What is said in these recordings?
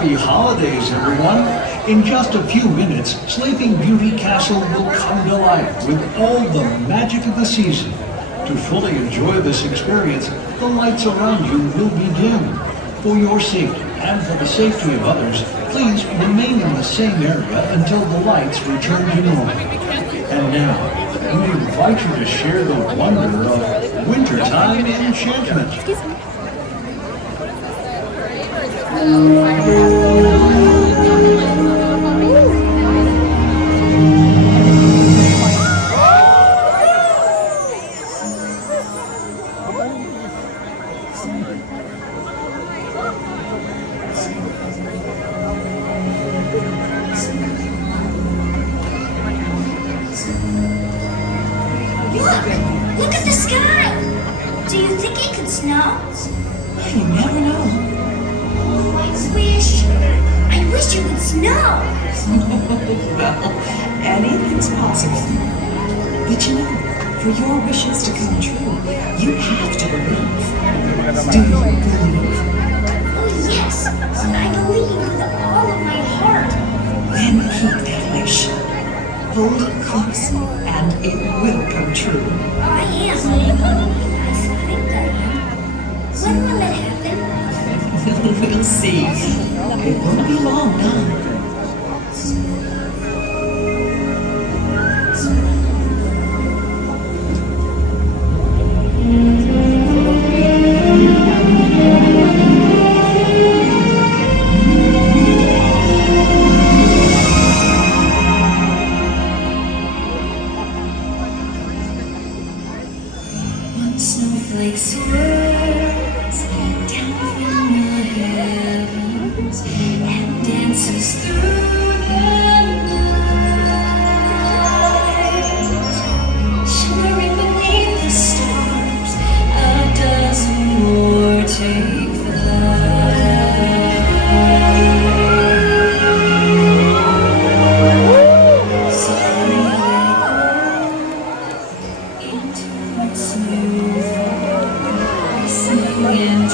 Happy holidays, everyone. In just a few minutes, Sleeping Beauty Castle will come to life with all the magic of the season. To fully enjoy this experience, the lights around you will be dim. For your safety and for the safety of others, please remain in the same area until the lights return to normal. And now, we invite you to share the wonder of Wintertime Enchantment. Look at the sky! Do you think it could snow? You never know. Oh, I wish it would snow! Well, anything's possible. But you know, for your wishes to come true, you have to believe. Do you believe? Oh yes! I believe with all of my heart! Then keep that wish. Hold it close, and it will come true. I am. I think I am. When will it happen? We'll see. It won't be long now. Snowflake swirls down from the heavens and dances through the night, shimmering beneath the stars. A dozen more take flight. Slowly they go into its new and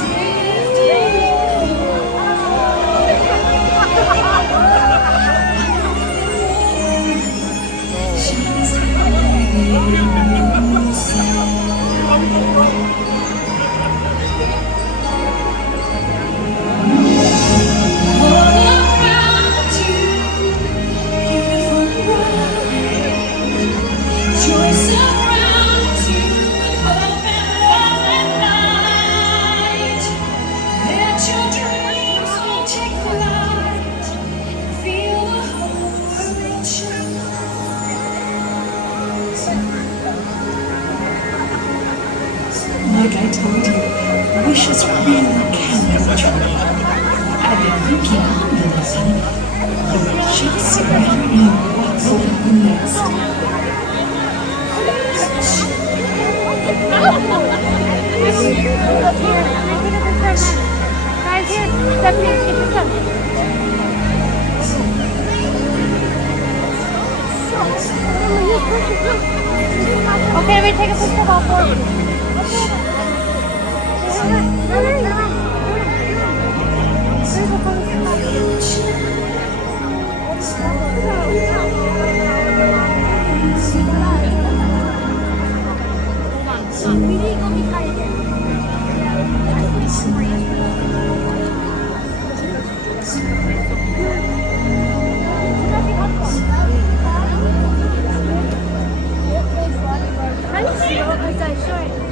like I told you, wishes really can come true. And if you keep on believing, you'll just never know what will happen next. Guys, here, step here, get your son. Okay, we take a picture of all four of you. Sorry.